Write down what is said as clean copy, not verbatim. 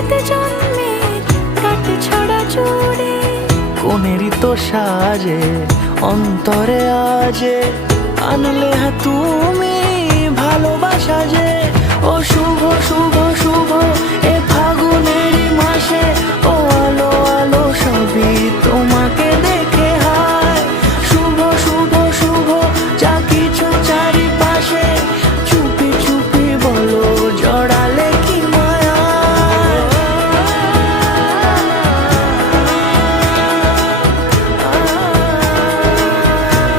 সাত জন্মের কাট ছড়া জুড়ে কোনেরই তো সাজে অন্তরে আজে আনলে তুমি ভালোবাসা যে ও শুভ শুভ শুভ